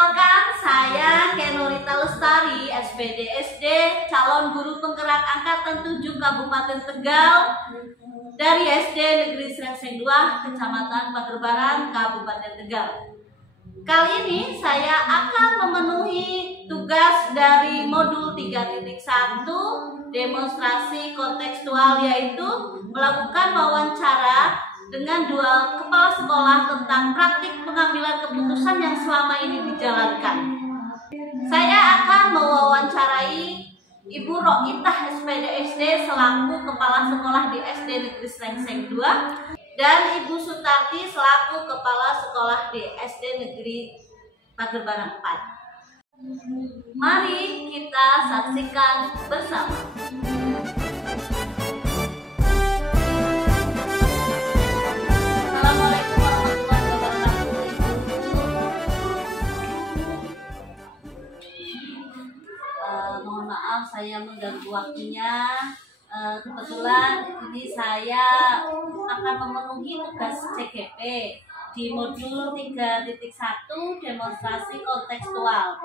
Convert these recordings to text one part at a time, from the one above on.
Perkenalkan, saya Kenurita Lestari, SPD SD, calon guru penggerak angkatan 7 Kabupaten Tegal dari SD Negeri Srengseng 2, Kecamatan Pagerbaran, Kabupaten Tegal. Kali ini saya akan memenuhi tugas dari modul 3.1 demonstrasi kontekstual, yaitu melakukan wawancara dengan 2 kepala sekolah tentang praktik pengambilan keputusan yang selama ini dijalankan. Saya akan mewawancarai Ibu Roitah SPD SD selaku kepala sekolah di SD Negeri Srengseng 2 dan Ibu Sutarti selaku kepala sekolah di SD Negeri Pagerbaran 4. Mari kita saksikan bersama. Mohon maaf saya mengganggu waktunya. Kebetulan ini saya akan memenuhi tugas CGP di modul 3.1 demonstrasi kontekstual.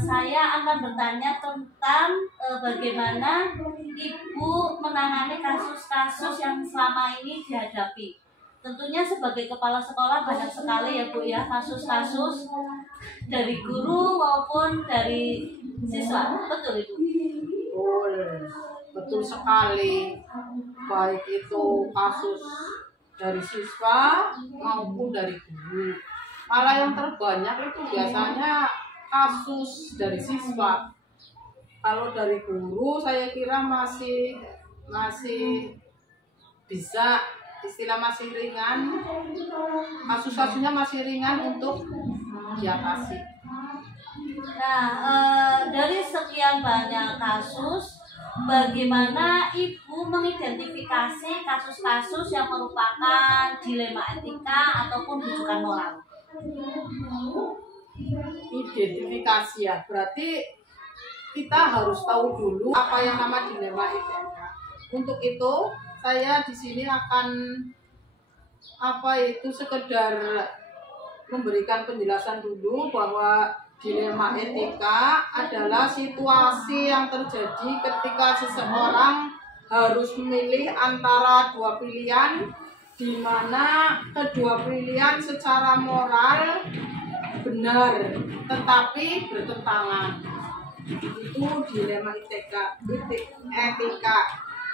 Saya akan bertanya tentang bagaimana Ibu menangani kasus-kasus yang selama ini dihadapi. Tentunya sebagai kepala sekolah banyak sekali ya Bu ya, kasus-kasus dari guru maupun dari siswa. Betul Ibu? Betul sekali. Baik itu kasus dari siswa maupun dari guru. Malah yang terbanyak itu biasanya kasus dari siswa. Kalau dari guru saya kira masih bisa, istilah masih ringan, kasus-kasusnya masih ringan untuk diatasi. Nah, dari sekian banyak kasus, bagaimana Ibu mengidentifikasi kasus-kasus yang merupakan dilema etika ataupun rujukan moral? Identifikasi ya, berarti kita harus tahu dulu apa yang nama dilema etika. Untuk itu saya di sini akan sekedar memberikan penjelasan dulu bahwa dilema etika adalah situasi yang terjadi ketika seseorang harus memilih antara 2 pilihan, di mana kedua pilihan secara moral benar tetapi bertentangan. Itu dilema etika.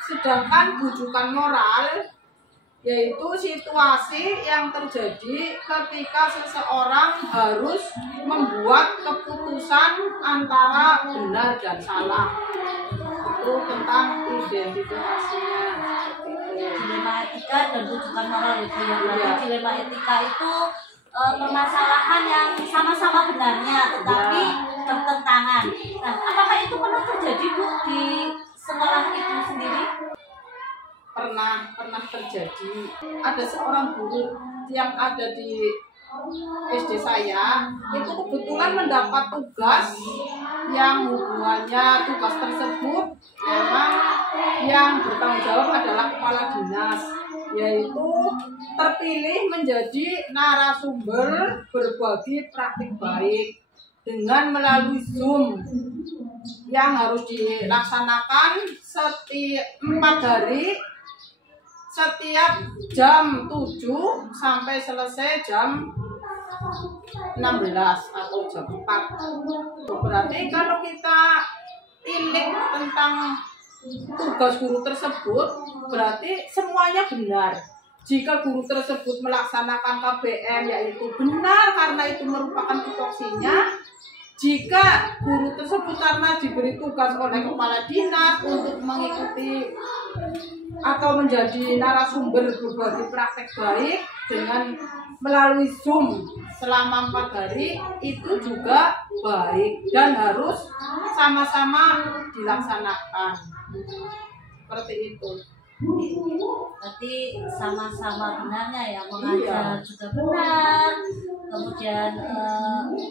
Sedangkan rujukan moral yaitu situasi yang terjadi ketika seseorang harus membuat keputusan antara benar dan salah. Itu tentang identifikasinya. Dilema etika dan rujukan moral itu ya. Berarti dilema etika itu permasalahan yang sama-sama benarnya tetapi bertentangan. Nah, apakah itu pernah terjadi Bu di sekolah Ibu sendiri? Pernah terjadi. Ada seorang guru yang ada di SD saya itu kebetulan mendapat tugas yang hubungannya tugas tersebut memang yang bertanggung jawab adalah kepala dinas, yaitu terpilih menjadi narasumber berbagi praktik baik dengan melalui Zoom yang harus dilaksanakan setiap 4 hari, setiap jam 7 sampai selesai jam 16 atau jam 4. Berarti kalau kita tilik tentang tugas guru tersebut, berarti semuanya benar. Jika guru tersebut melaksanakan KBM yaitu benar karena itu merupakan tupoksinya. Jika guru tersebut karena diberi tugas oleh kepala dinas untuk mengikuti atau menjadi narasumber berbagi praktek baik dengan melalui Zoom selama 4 hari, itu juga baik dan harus sama-sama dilaksanakan. Seperti itu. Berarti sama-sama benarnya ya, mengajar juga benar, kemudian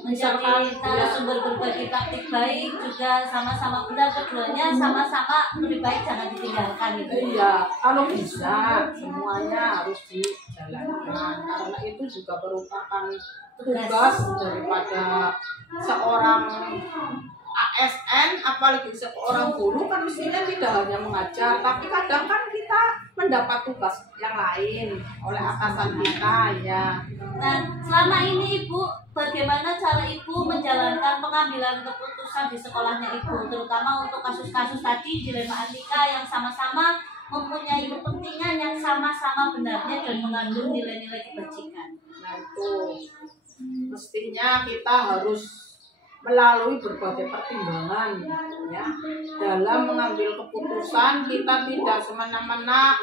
menjadi narasumber berbagi praktik baik juga sama-sama benar, keduanya sama-sama lebih baik jangan ditinggalkan gitu. Iya, kalau bisa semuanya harus dijalankan karena itu juga merupakan tugas daripada seorang ASN, apalagi seorang guru kan mestinya tidak hanya mengajar, tapi kadang kan kita mendapat tugas yang lain oleh atasan kita ya. Nah, selama ini Ibu, bagaimana cara Ibu menjalankan pengambilan keputusan di sekolahnya Ibu, terutama untuk kasus-kasus tadi dilema etika yang sama-sama mempunyai kepentingan yang sama-sama benarnya dan mengandung nilai-nilai kebajikan. Nah itu mestinya kita harus melalui berbagai pertimbangan ya dalam mengambil keputusan. Kita tidak semena-mena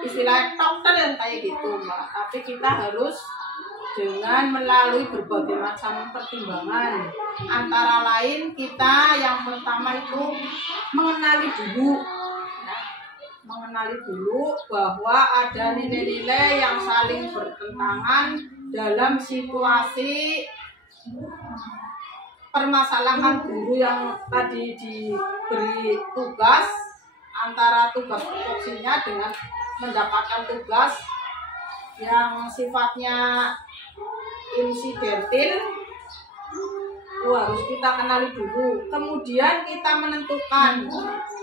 istilah dokter kayak gitu Mbak, tapi kita harus dengan melalui berbagai macam pertimbangan, antara lain kita yang pertama itu mengenali dulu bahwa ada nilai-nilai yang saling bertentangan dalam situasi permasalahan guru yang tadi diberi tugas, antara tugas tupoksinya dengan mendapatkan tugas yang sifatnya insidentil. Itu harus kita kenali dulu. Kemudian kita menentukan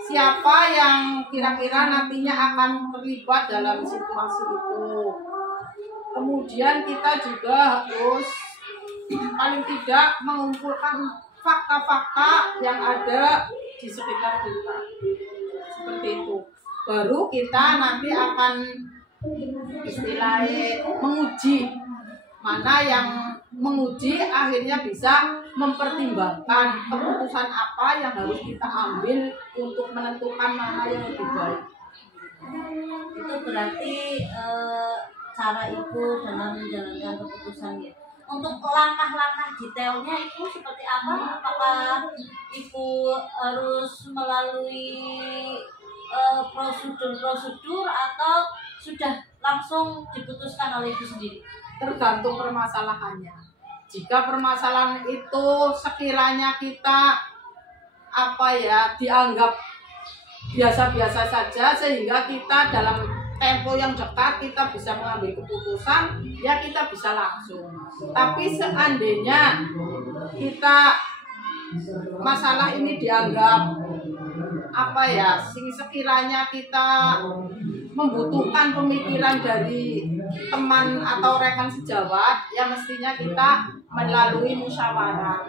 siapa yang kira-kira nantinya akan terlibat dalam situasi itu. Kemudian kita juga harus paling tidak mengumpulkan fakta-fakta yang ada di sekitar kita. Seperti itu. Baru kita nanti akan istilahnya menguji, mana yang menguji akhirnya bisa mempertimbangkan keputusan apa yang harus kita ambil untuk menentukan mana yang lebih baik. Itu berarti cara Ibu dalam menjalankan keputusan ya. Untuk langkah-langkah detailnya Ibu seperti apa? Apakah Ibu harus melalui prosedur atau sudah langsung diputuskan oleh Ibu sendiri? Tergantung permasalahannya. Jika permasalahan itu sekiranya kita dianggap biasa-biasa saja sehingga kita dalam tempo yang dekat kita bisa mengambil keputusan, ya kita bisa langsung. Tapi seandainya masalah ini dianggap sekiranya kita membutuhkan pemikiran dari teman atau rekan sejawat, ya mestinya kita melalui musyawarah.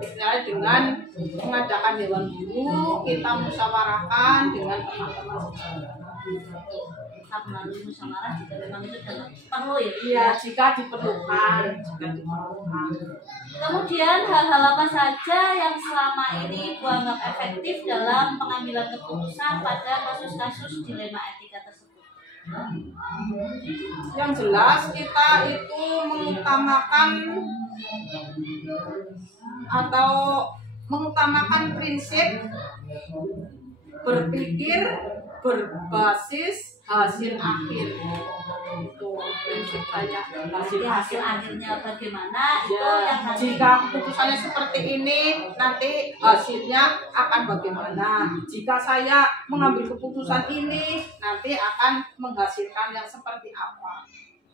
Misalnya dengan mengadakan dewan guru, kita musyawarahkan dengan teman-teman sejawat. Kita melalui musyawarah jika memang itu perlu ya? Iya, jika diperlukan. Kemudian hal-hal apa saja yang selama ini Ibu anggap efektif dalam pengambilan keputusan pada kasus-kasus dilema etika tersebut? Yang jelas kita itu mengutamakan prinsip berpikir berbasis hasil akhir. Itu prinsip saya. Hasil akhirnya bagaimana itu yang jika keputusannya seperti ini, nanti hasilnya akan bagaimana. Jika saya mengambil keputusan ini, nanti akan menghasilkan yang seperti apa.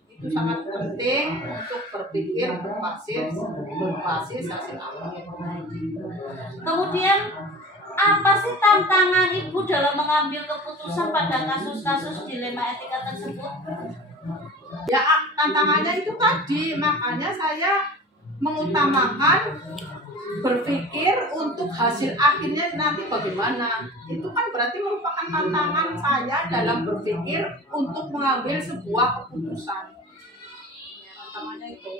Itu sangat penting untuk berpikir berbasis hasil akhir. Kemudian apa sih tantangan Ibu dalam mengambil keputusan pada kasus-kasus dilema etika tersebut? Ya, tantangannya itu tadi, makanya saya mengutamakan berpikir untuk hasil akhirnya nanti bagaimana. Itu kan berarti merupakan tantangan saya dalam berpikir untuk mengambil sebuah keputusan. Ya, tantangannya itu.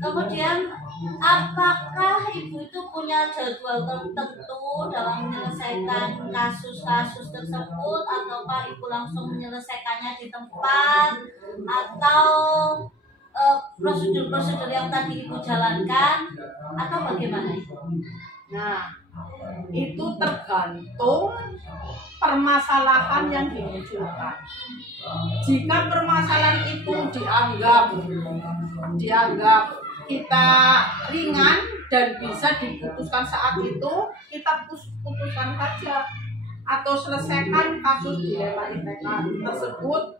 Kemudian apakah Ibu itu punya jadwal tertentu dalam menyelesaikan kasus-kasus tersebut, ataukah Ibu langsung menyelesaikannya di tempat, atau prosedur-prosedur yang tadi Ibu jalankan, atau bagaimana Ibu? Nah, itu tergantung permasalahan yang dimunculkan. Jika permasalahan itu dianggap kita ringan dan bisa diputuskan saat itu, kita putuskan saja atau selesaikan kasus dilema ITK tersebut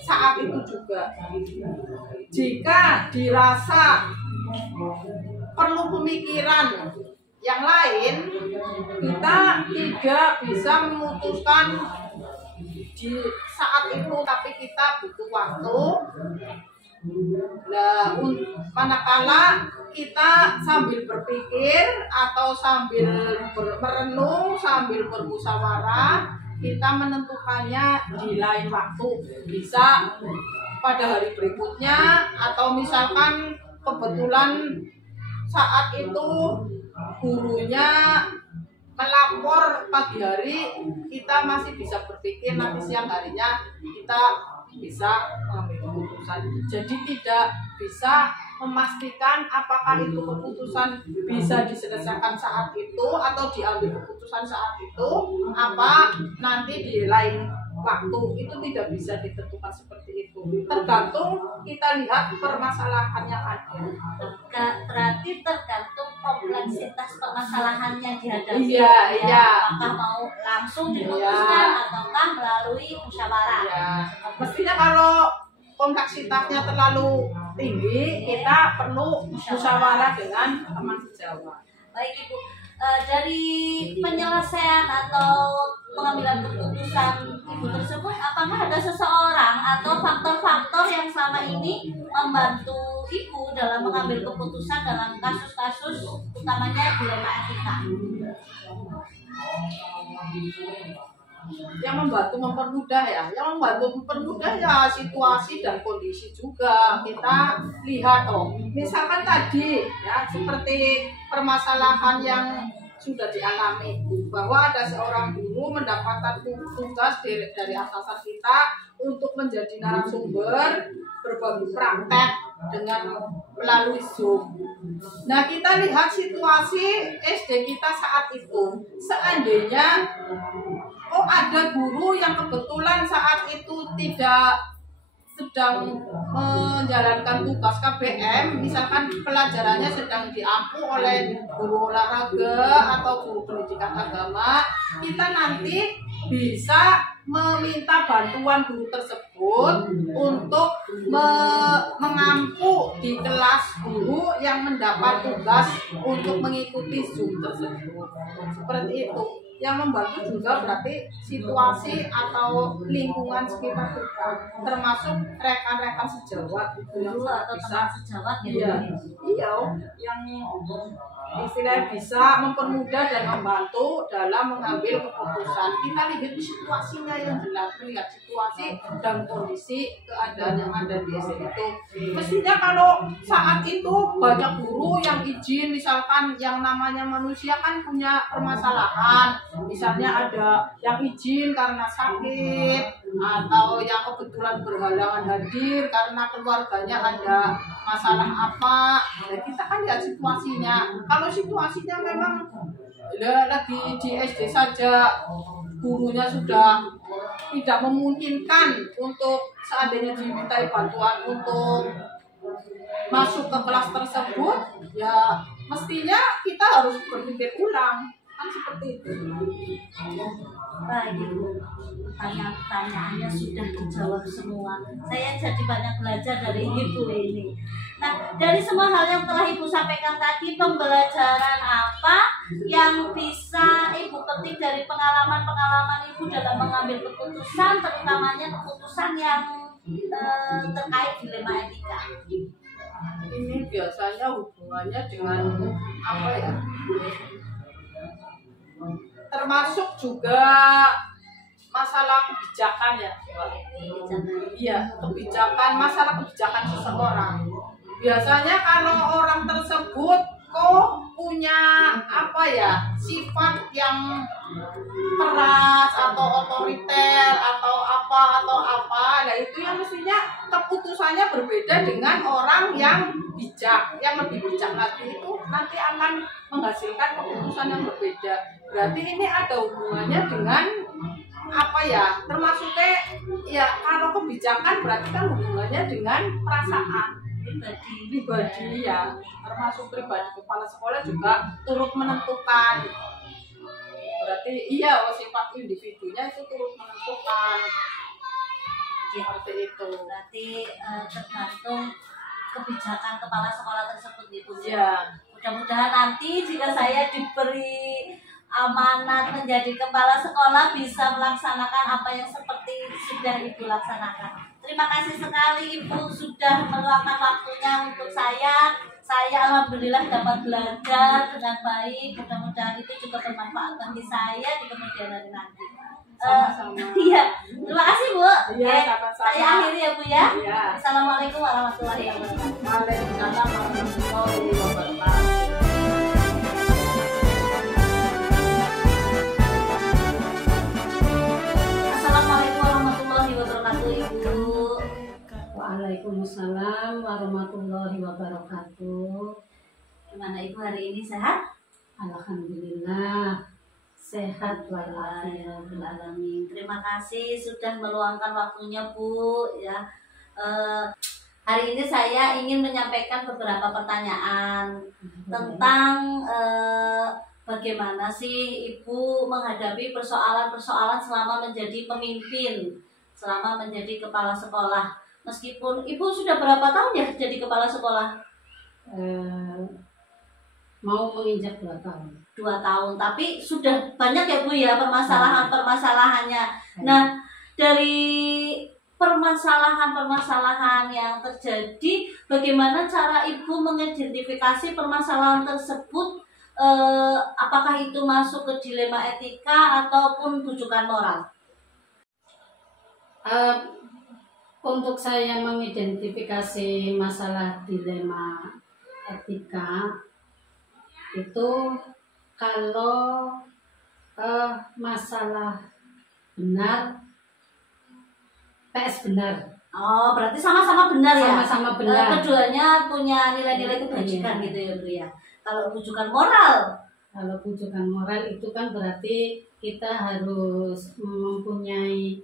saat itu juga. Jika dirasa perlu pemikiran yang lain, kita tidak bisa memutuskan di saat itu, tapi kita butuh waktu. Nah, manakala kita sambil berpikir atau sambil merenung, sambil bermusyawarah, kita menentukannya di lain waktu, bisa pada hari berikutnya, atau misalkan kebetulan saat itu gurunya melapor pagi hari, kita masih bisa berpikir nanti siang harinya kita bisa mengambil keputusan. Jadi tidak bisa memastikan apakah itu keputusan bisa diselesaikan saat itu atau diambil keputusan saat itu, apa nanti di lain waktu, itu tidak bisa ditentukan seperti itu. Tergantung kita lihat permasalahan yang ada. Berarti tergantung kompleksitas permasalahan yang dihadapi. Iya, iya. Apakah mau langsung diputuskan ataukah melalui musyawarah. Iya. Mestinya kalau kompleksitasnya terlalu tinggi, kita perlu musyawarah dengan teman sejawat. Baik Ibu, dari penyelesaian atau pengambilan keputusan Ibu tersebut, apakah ada seseorang atau faktor-faktor yang selama ini membantu Ibu dalam mengambil keputusan dalam kasus-kasus utamanya dilema etika? Yang membantu mempermudah ya situasi dan kondisi juga. Kita lihat misalkan tadi ya, seperti permasalahan yang sudah dialami, bahwa ada seorang guru mendapatkan tugas dari atasan kita untuk menjadi narasumber berbagi praktek dengan melalui Zoom. Nah, kita lihat situasi SD kita saat itu. Seandainya ada guru yang kebetulan saat itu tidak sedang menjalankan tugas KBM, misalkan pelajarannya sedang diampu oleh guru olahraga atau guru pendidikan agama, kita nanti bisa meminta bantuan guru tersebut untuk mengampu di kelas guru yang mendapat tugas untuk mengikuti Zoom tersebut. Seperti itu. Yang membantu juga berarti situasi atau lingkungan sekitar kita, termasuk rekan-rekan sejawat itu yang bisa sejawat iya, yang istilahnya bisa mempermudah dan membantu dalam mengambil keputusan. Kita lihat situasinya yang jelas, melihat situasi dan kondisi keadaan yang ada di SD itu. Mestinya kalau saat itu banyak guru yang izin, misalkan yang namanya manusia kan punya permasalahan, misalnya ada yang izin karena sakit atau yang kebetulan berhalangan hadir karena keluarganya ada masalah apa. Nah, kita kan lihat situasinya. Kalau situasinya memang lagi di SD saja, gurunya sudah tidak memungkinkan untuk seandainya dimintai bantuan untuk masuk ke kelas tersebut, ya mestinya kita harus berpikir ulang, kan seperti itu. Baik Ibu, pertanyaannya sudah dijawab semua. Saya jadi banyak belajar dari Ibu ini. Nah, dari semua hal yang telah Ibu sampaikan tadi, pembelajaran apa yang bisa Ibu petik dari pengalaman-pengalaman Ibu dalam mengambil keputusan, terutamanya keputusan yang terkait dilema etika? Ini biasanya hubungannya dengan apa ya? Termasuk juga masalah kebijakan ya. Iya, masalah kebijakan seseorang. Biasanya kalau orang tersebut kok punya apa ya, sifat yang keras atau otoriter atau apa, nah itu yang mestinya keputusannya berbeda dengan orang yang bijak, yang lebih bijak lagi itu nanti akan menghasilkan keputusan yang berbeda. Berarti ini ada hubungannya dengan apa ya? Termasuknya ya kalau kebijakan berarti kan hubungannya dengan perasaan pribadi ya. Termasuk pribadi kepala sekolah juga turut menentukan. Berarti iya sifat individunya itu turut menentukan. Seperti itu. Berarti tergantung kebijakan kepala sekolah tersebut gitu ya. Mudah-mudahan nanti jika saya diberi amanat menjadi kepala sekolah bisa melaksanakan apa yang seperti sudah Ibu laksanakan. Terima kasih sekali Ibu sudah meluangkan waktunya untuk saya. Saya alhamdulillah dapat belajar dengan baik. Mudah-mudahan itu juga bermanfaat bagi saya di kemudian hari nanti. Sama-sama. Iya, terima kasih Bu. Iya, sama-sama. Saya akhiri ya Bu ya. Iya. Assalamualaikum warahmatullahi wabarakatuh. Waalaikumsalam warahmatullahi wabarakatuh. Assalamualaikum warahmatullahi wabarakatuh Ibu. Waalaikumsalam warahmatullahi wabarakatuh. Gimana Ibu hari ini sehat? Alhamdulillah sehat Alhamdulillah. Terima kasih sudah meluangkan waktunya Bu ya. Hari ini saya ingin menyampaikan beberapa pertanyaan tentang bagaimana sih Ibu menghadapi persoalan-persoalan selama menjadi pemimpin, selama menjadi kepala sekolah. Meskipun Ibu sudah berapa tahun ya jadi kepala sekolah? Mau menginjak 2 tahun. 2 tahun, tapi sudah banyak ya Bu ya permasalahan-permasalahannya. Nah, dari permasalahan-permasalahan yang terjadi, bagaimana cara Ibu mengidentifikasi permasalahan tersebut? Apakah itu masuk ke dilema etika ataupun rujukan moral? Untuk saya mengidentifikasi masalah dilema etika itu kalau masalah benar PS benar. Oh, berarti sama-sama benar ya? Sama-sama benar. Keduanya punya nilai-nilai kebajikan gitu ya Bu ya. Kalau rujukan moral? Kalau rujukan moral itu kan berarti kita harus mempunyai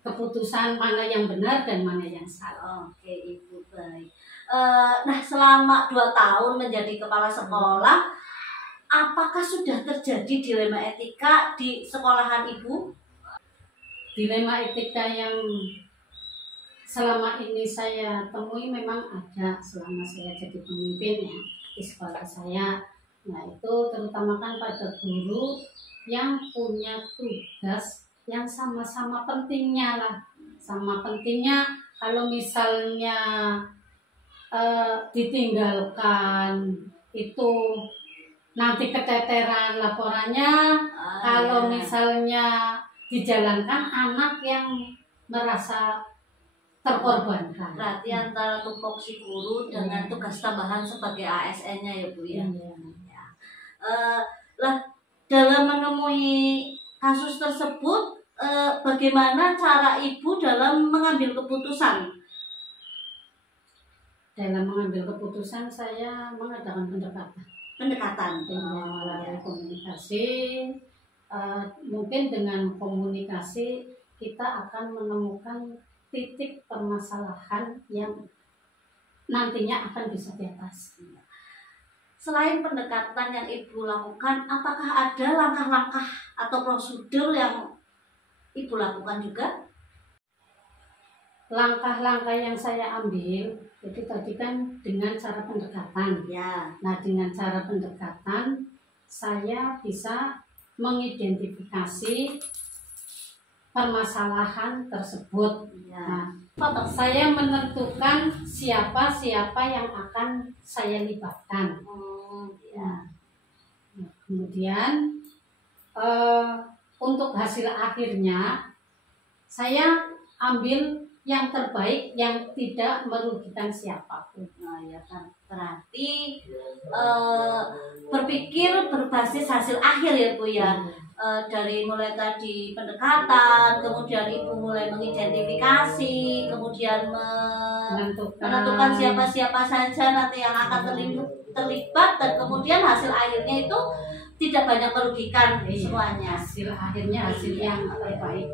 keputusan mana yang benar dan mana yang salah. Oke Ibu, baik. Nah, selama 2 tahun menjadi kepala sekolah, apakah sudah terjadi dilema etika di sekolahan Ibu? Dilema etika yang selama ini saya temui memang ada selama saya jadi pemimpin ya di sekolah saya. Nah itu terutama kan pada guru yang punya tugas yang sama-sama pentingnya lah. Sama pentingnya kalau misalnya ditinggalkan itu nanti keteteran laporannya. Kalau misalnya dijalankan anak yang merasa terkorbankan. Berarti antara tupoksi guru dengan tugas tambahan sebagai ASN-nya ya Bu ya. Lah dalam menemui kasus tersebut, bagaimana cara Ibu dalam mengambil keputusan? Dalam mengambil keputusan saya mengadakan pendekatan melalui komunikasi. Mungkin dengan komunikasi kita akan menemukan titik permasalahan yang nantinya akan bisa diatasi. Selain pendekatan yang Ibu lakukan, apakah ada langkah-langkah atau prosedur yang Ibu lakukan juga? Langkah-langkah yang saya ambil itu tadi kan dengan cara pendekatan. Ya. Nah, dengan cara pendekatan saya bisa mengidentifikasi permasalahan tersebut. Ya. Nah, saya menentukan siapa yang akan saya libatkan. Ya. Nah, kemudian untuk hasil akhirnya saya ambil yang terbaik yang tidak merugikan siapapun. Nah, ya kan. Berarti berpikir berbasis hasil akhir ya Bu ya. Dari mulai tadi pendekatan, kemudian Ibu mulai mengidentifikasi, kemudian menentukan siapa-siapa saja nanti yang akan terlibat, dan kemudian hasil akhirnya itu tidak banyak merugikan semuanya. Hasil akhirnya hasil yang terbaik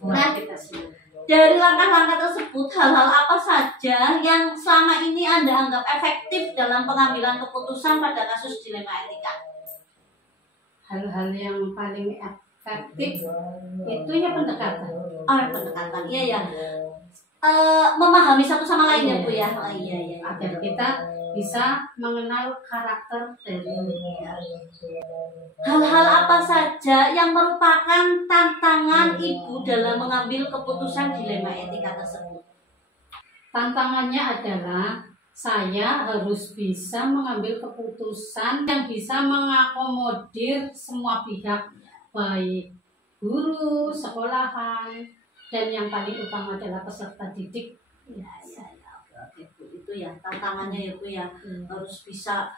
buat Nah, kita semua. dari langkah-langkah tersebut, hal-hal apa saja yang selama ini Anda anggap efektif dalam pengambilan keputusan pada kasus dilema etika? Hal-hal yang paling efektif itu ya pendekatan. Pendekatan, iya ya. Memahami satu sama lain ya Bu ya. Oh, iya. Agar kita bisa mengenal karakter dari Hal-hal apa saja yang merupakan tantangan Ibu dalam mengambil keputusan dilema etika tersebut? tantangannya adalah saya harus bisa mengambil keputusan yang bisa mengakomodir semua pihak, baik guru, sekolahan, dan yang paling utama adalah peserta didik. Ya. Oke Bu, itu ya tantangannya ya Bu ya. Harus bisa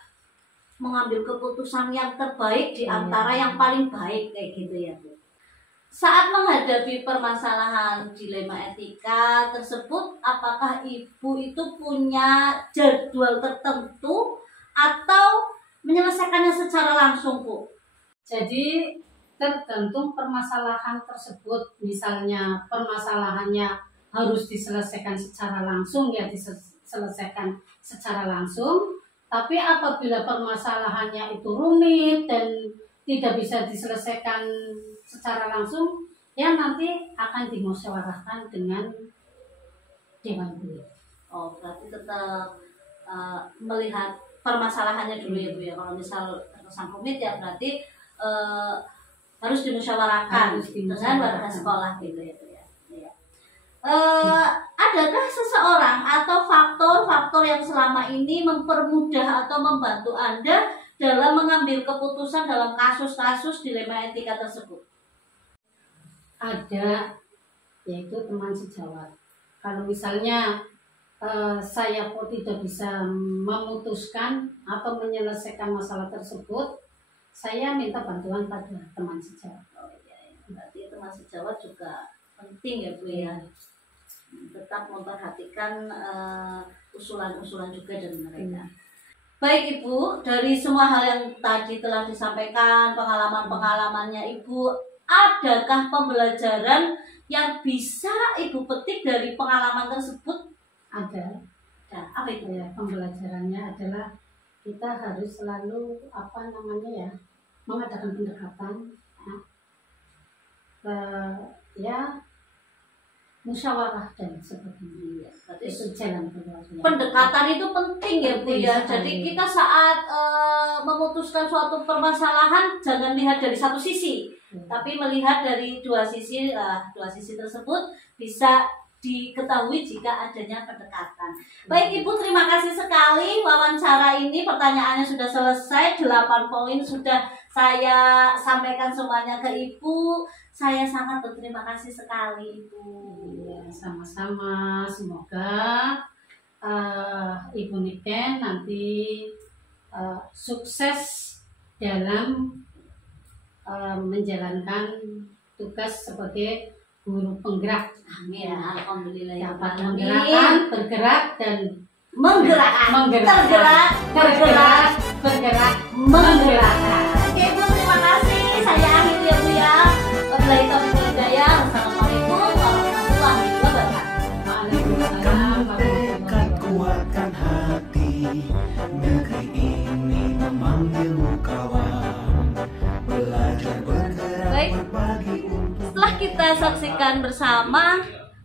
mengambil keputusan yang terbaik di antara yang paling baik kayak gitu ya Bu. Saat menghadapi permasalahan dilema etika tersebut, apakah Ibu itu punya jadwal tertentu atau menyelesaikannya secara langsung Bu? Jadi tergantung permasalahan tersebut. Misalnya permasalahannya harus diselesaikan secara langsung, ya diselesaikan secara langsung. Tapi apabila permasalahannya itu rumit dan tidak bisa diselesaikan secara langsung, ya nanti akan dimusyawarahkan dengan Dewan Guru. Oh, berarti tetap melihat permasalahannya dulu ya Bu ya. Kalau misal terkesan rumit ya berarti harus dimusyawarahkan dengan warga sekolah gitu ya Bu ya. Adakah seseorang atau faktor-faktor yang selama ini mempermudah atau membantu Anda dalam mengambil keputusan dalam kasus-kasus dilema etika tersebut? Ada, yaitu teman sejawat. Kalau misalnya saya kok tidak bisa memutuskan atau menyelesaikan masalah tersebut, saya minta bantuan pada teman sejawat. Oh iya, berarti teman sejawat juga penting ya Bu ya. Tetap memperhatikan usulan-usulan juga dari mereka. Baik Ibu, dari semua hal yang tadi telah disampaikan, pengalaman-pengalamannya Ibu, adakah pembelajaran yang bisa Ibu petik dari pengalaman tersebut? Ada. Nah, apa itu? Ya, pembelajarannya adalah kita harus selalu mengadakan pendekatan, musyawarah dan sebagainya. Itu jalan keluarnya. Pendekatan itu penting ya Bu ya. Jadi kita saat memutuskan suatu permasalahan jangan lihat dari satu sisi, tapi melihat dari dua sisi. Dua sisi tersebut bisa diketahui jika adanya pendekatan. Baik Ibu, terima kasih sekali wawancara ini. Pertanyaannya sudah selesai, 8 poin sudah saya sampaikan semuanya ke Ibu. Saya sangat berterima kasih sekali Ibu. Ya, sama-sama. Semoga Ibu Niken nanti sukses dalam menjalankan tugas sebagai guru penggerak. Amin. Alhamdulillah. Dapat menggerakkan, bergerak dan menggerakkan. Tergerak, menggerakkan. Oke Bu, terima kasih. Saya akhiri ya Bu ya. Wabillahi taufiq wal hidayah. Assalamualaikum warahmatullahi wabarakatuh. Waalaikumsalam Tekad kuatkan hati, negeri ini memanggilmu kawan. Belajar bergerak Baik. berbagi untuk Setelah kita saksikan bersama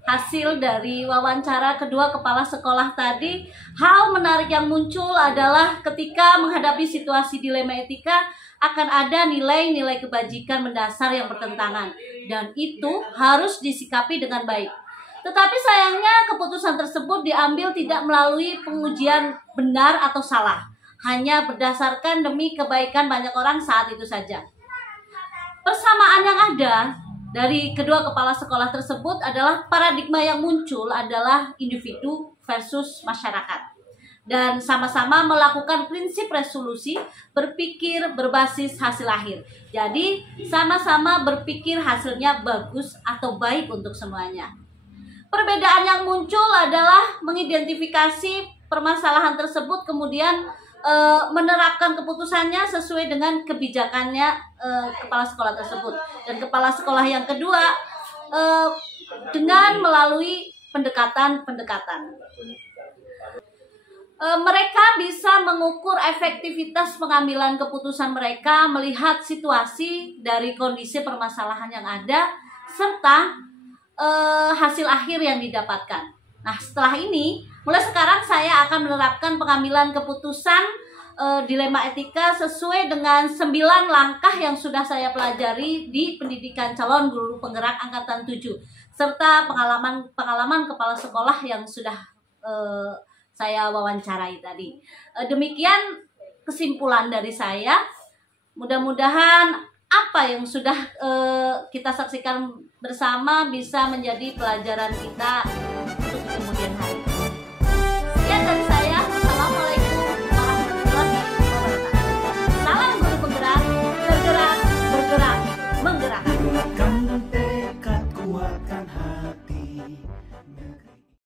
hasil dari wawancara kedua kepala sekolah tadi, hal menarik yang muncul adalah ketika menghadapi situasi dilema etika akan ada nilai-nilai kebajikan mendasar yang bertentangan, dan itu harus disikapi dengan baik. Tetapi sayangnya keputusan tersebut diambil tidak melalui pengujian benar atau salah, hanya berdasarkan demi kebaikan banyak orang saat itu saja. Persamaan yang ada dari kedua kepala sekolah tersebut adalah paradigma yang muncul adalah individu versus masyarakat, dan sama-sama melakukan prinsip resolusi berpikir berbasis hasil akhir. Jadi sama-sama berpikir hasilnya bagus atau baik untuk semuanya. Perbedaan yang muncul adalah mengidentifikasi permasalahan tersebut, kemudian menerapkan keputusannya sesuai dengan kebijakannya kepala sekolah tersebut. Dan kepala sekolah yang kedua dengan melalui pendekatan-pendekatan. Mereka bisa mengukur efektivitas pengambilan keputusan mereka melihat situasi dari kondisi permasalahan yang ada serta hasil akhir yang didapatkan. Nah, setelah ini, mulai sekarang saya akan menerapkan pengambilan keputusan dilema etika sesuai dengan 9 langkah yang sudah saya pelajari di pendidikan calon guru penggerak angkatan 7 serta pengalaman kepala sekolah yang sudah saya wawancarai tadi. Demikian kesimpulan dari saya. Mudah-mudahan apa yang sudah kita saksikan bersama bisa menjadi pelajaran kita